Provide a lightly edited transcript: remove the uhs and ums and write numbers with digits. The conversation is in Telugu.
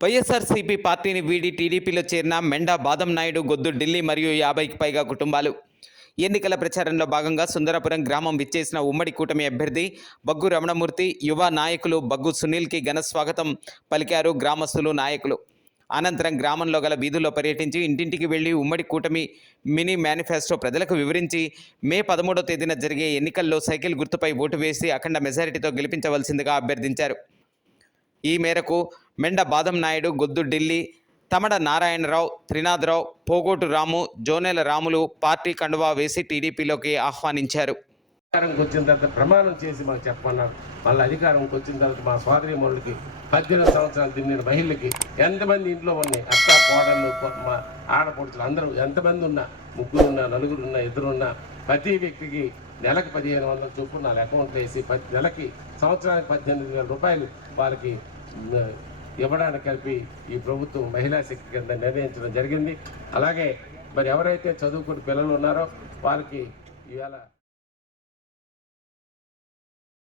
వైఎస్ఆర్సీపీ పార్టీని వీడి టీడీపీలో చేరిన మెండా బాదం నాయుడు గొద్దు ఢిల్లీ మరియు 50కి పైగా కుటుంబాలు. ఎన్నికల ప్రచారంలో భాగంగా సుందరపురం గ్రామం విచ్చేసిన ఉమ్మడి కూటమి అభ్యర్థి బగ్గు రమణమూర్తి, యువ నాయకులు బగ్గు సునీల్కి ఘన స్వాగతం పలికారు గ్రామస్తులు, నాయకులు. అనంతరం గ్రామంలో గల వీధుల్లో పర్యటించి ఇంటింటికి వెళ్లి ఉమ్మడి కూటమి మినీ మేనిఫెస్టో ప్రజలకు వివరించి మే 13వ తేదీన జరిగే ఎన్నికల్లో సైకిల్ గుర్తుపై ఓటు వేసి అఖండ మెజారిటీతో గెలిపించవలసిందిగా అభ్యర్థించారు. ఈ మేరకు మెండ బాదం నాయుడు, గొద్దు ఢిల్లీ, తమడ నారాయణరావు, త్రినాథరావు, పోగోటు రాము, జోనేల రాములు పార్టీ కండువా వేసి టీడీపీలోకి ఆహ్వానించారు. అధికారంకి వచ్చిన తర్వాత ప్రమాణం చేసి మాకు చెప్పమన్నారు. మళ్ళీ అధికారంకి వచ్చిన తర్వాత మా సోదరీమణులకి 18 సంవత్సరాలు తిరిగిన మహిళలకి ఎంతమంది ఇంట్లో ఉన్నాయి, అత్త కోడళ్ళు, మా ఆడపడుచులు అందరూ ఎంతమంది ఉన్నా, 3 ఉన్నా, 4 ఉన్నా, 2 ఉన్నా, ప్రతి వ్యక్తికి నెలకు 1500 చొప్పున నా అకౌంట్లో వేసి నెలకి సంవత్సరానికి 18,000 రూపాయలు వాళ్ళకి ఇవ్వడానికి కలిపి ఈ ప్రభుత్వం మహిళా శక్తి కింద నిర్ణయించడం జరిగింది. అలాగే మరి ఎవరైతే చదువుకుని పిల్లలు ఉన్నారో వారికి ఇవాళ